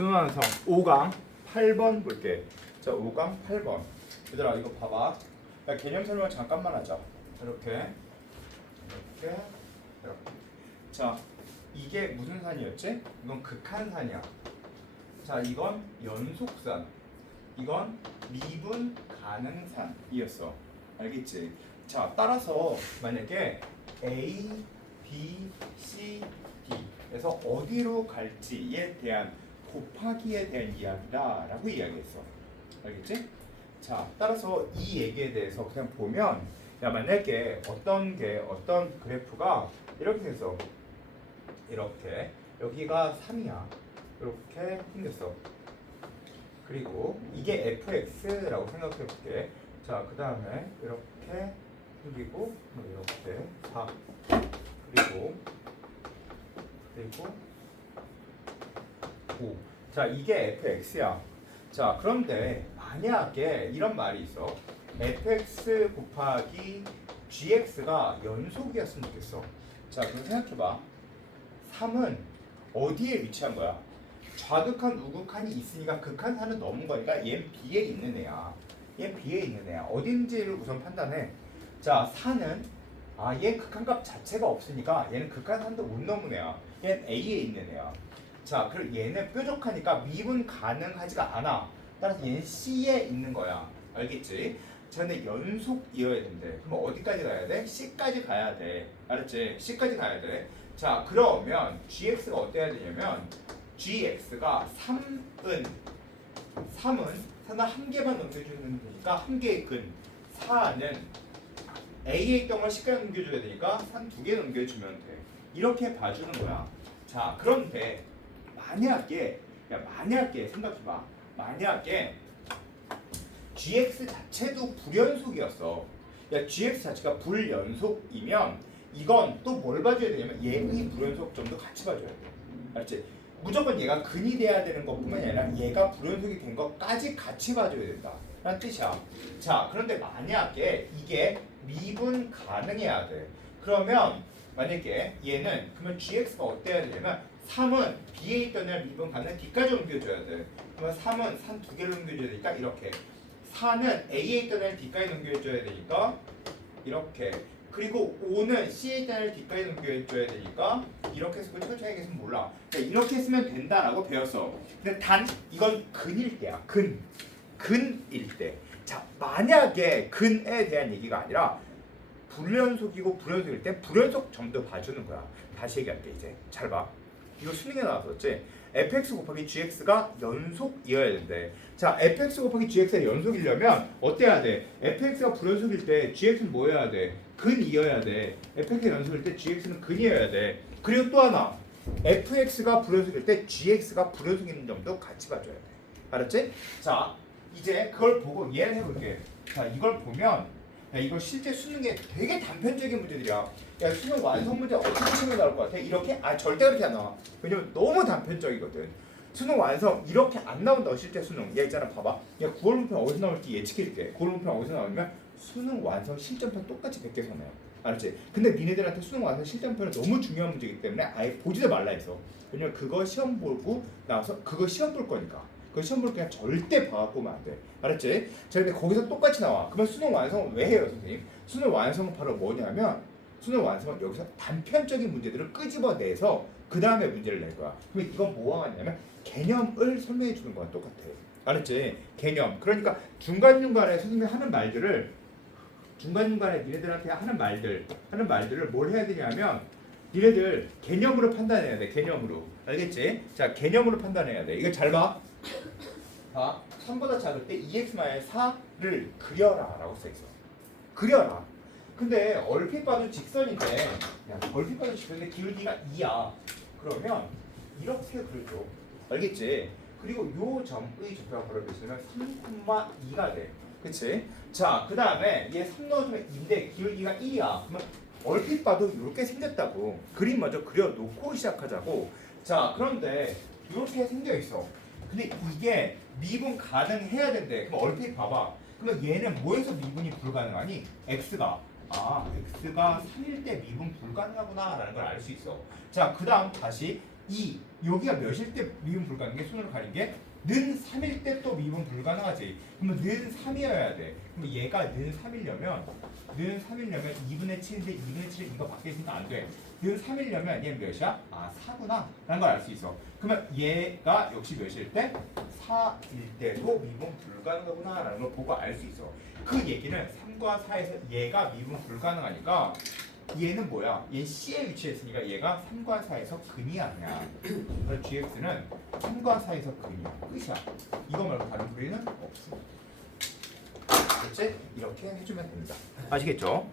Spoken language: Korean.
수능완성 5강 8번 볼게. 자, 5강 8번. 얘들아 이거 봐봐. 야, 개념 설명 잠깐만 하자. 이렇게 이렇게. 자, 이게 무슨 산이었지? 이건 극한산이야. 자, 이건 연속산. 이건 미분 가능산이었어. 알겠지? 자, 따라서 만약에 A, B, C, D에서 어디로 갈지에 대한 곱하기에 대한 이야기다라고 이야기했어. 알겠지? 자, 따라서 이 얘기에 대해서 그냥 보면, 야, 만약에 어떤 그래프가 이렇게 돼서 이렇게 여기가 3이야. 이렇게 생겼어. 그리고 이게 fx라고 생각해 볼게. 자, 그 다음에 이렇게 생기고 이렇게 4 그리고 5. 자, 이게 fx야. 자, 그런데 만약에 이런 말이 있어. fx 곱하기 gx가 연속이었으면 좋겠어. 자, 그럼 생각해봐. 3은 어디에 위치한 거야? 좌극한, 우극한이 있으니까 극한산은 넘은 거니까 얘는 B에 있는 애야. 얘는 B에 있는 애야. 어딘지를 우선 판단해. 자, 4는 얘 극한값 자체가 없으니까 얘는 극한산도 못 넘은 애야. 얘는 A에 있는 애야. 자, 그리고 얘는 뾰족하니까 미분 가능하지가 않아. 따라서 얘는 C에 있는 거야. 알겠지? 자, 근데 연속이어야 된대. 그럼 어디까지 가야 돼? C까지 가야 돼. 알았지? C까지 가야 돼. 자, 그러면 GX가 어때야 되냐면 GX가 3은 한 개만 넘겨주면 되니까 한 개의 근 4는 A에 있던 걸 C까지 넘겨줘야 되니까 한 두 개 넘겨주면 돼. 이렇게 봐주는 거야. 자, 그런데 만약에 생각해봐. 만약에 GX 자체도 불연속이었어. 야, GX 자체가 불연속이면 이건 또 뭘 봐줘야 되냐면 얘의 불연속점도 같이 봐줘야 돼. 알았지? 무조건 얘가 근이 돼야 되는 것뿐만이 아니라 얘가 불연속이 된 것까지 같이 봐줘야 된다 라는 뜻이야. 자, 그런데 만약에 이게 미분 가능해야 돼. 그러면 만약에 얘는 그러면 GX가 어때야 되냐면 3은 B에 있던 애를 미분 가능 D까지 옮겨줘야 돼. 그러면 3은 산 두 개를 옮겨줘야 되니까 이렇게, 4는 A에 있던 애를 D까지 넘겨줘야 되니까 이렇게, 그리고 5는 C에 있던 애를 D까지 넘겨줘야 되니까 이렇게 해서 천천히 했으면 몰라. 그러니까 이렇게 했으면 된다라고 배웠어. 근데 단 이건 근일 때야. 근일 때. 자, 만약에 근에 대한 얘기가 아니라 불연속이고 불연속일 때 불연속 점도 봐주는 거야. 다시 얘기할게. 이제 잘 봐. 이거 수능에 나왔었지. fx 곱하기 gx가 연속이어야 된대. 자, fx 곱하기 gx가 연속이려면 어때야 돼? fx가 불연속일 때 gx는 뭐 해야 돼? 근이어야 돼. fx가 연속일 때 gx는 근이어야 돼. 그리고 또 하나, fx가 불연속일 때 gx가 불연속인 점도 같이 봐줘야 돼. 알았지? 자, 이제 그걸 보고 이해를 해볼게. 자, 이걸 보면, 야, 이거 실제 수능에 되게 단편적인 문제들이야. 야, 수능 완성 문제 어떻게 치면 나올 것 같아? 이렇게? 절대 그렇게 안 나와. 왜냐면 너무 단편적이거든. 수능 완성 이렇게 안 나온다. 실제 수능. 얘 있잖아, 봐봐. 야, 9월 문편 어디서 나올지 예측해줄게. 9월 문편 어디서 나오면 수능 완성 실전편 똑같이 100개 선해요. 알았지? 근데 니네들한테 수능 완성 실전편은 너무 중요한 문제이기 때문에 아예 보지도 말라 했어. 왜냐면 그거 시험 보고 나와서 그거 시험 볼 거니까. 그 시험 볼 그냥 절대 봐보면 안 돼. 알았지? 자, 근데 거기서 똑같이 나와. 그러면 수능 완성은 왜 해요, 선생님? 수능 완성은 바로 뭐냐면, 수능 완성은 여기서 단편적인 문제들을 끄집어내서 그 다음에 문제를 낼 거야. 그럼 이건 뭐와 같냐면 개념을 설명해 주는 거랑 똑같아. 알았지? 개념. 그러니까 중간중간에 선생님이 하는 말들을, 중간중간에 니네들한테 하는 말들을 뭘 해야 되냐면 니네들 개념으로 판단해야 돼. 개념으로. 알겠지? 자, 개념으로 판단해야 돼. 이거 잘 봐. 봐. 3보다 작을 때 2x-4를 그려라 라고 써있어. 그려라. 근데 얼핏 봐도 직선인데, 기울기가 2야. 그러면 이렇게 그려줘. 알겠지? 그리고 요 점의 좌표가 바로 있으면 3,2가 돼. 그치? 자, 그 다음에 얘 3 넣어주면 2인데 기울기가 1이야. 그러면 얼핏 봐도 이렇게 생겼다고. 그림 먼저 그려놓고 시작하자고. 자, 그런데 이렇게 생겨 있어. 근데 이게 미분 가능해야 된대. 그럼 얼핏 봐봐. 그러면 얘는 뭐에서 미분이 불가능하니? x가 3일 때 미분 불가능하구나 라는 걸 알 수 있어. 자, 그 다음 다시 여기가 몇일 때 미분 불가능한 게 순으로 가린 게 는 3일 때 또 미분 불가능하지. 그러면 는 3이어야 돼. 그럼 얘가 는 3이려면 2분의 7인데 2분의 7은 이거 밖에 있으니까 안 돼. 는 3이려면 얘는 몇이야? 아 4구나 라는 걸 알 수 있어. 그러면 얘가 역시 몇일 때? 4일 때도 미분 불가능하구나 라는 걸 보고 알 수 있어. 그 얘기는 3과 4에서 얘가 미분 불가능하니까 얘는 뭐야? 얘 C에 위치했으니까 얘가 3과 4에서 근이 아니야. 그래서 GX는 3과 4에서 근이야. 끝이야. 이거 말고 다른 부리는 없어. 그렇지? 이렇게 해주면 됩니다. 아시겠죠?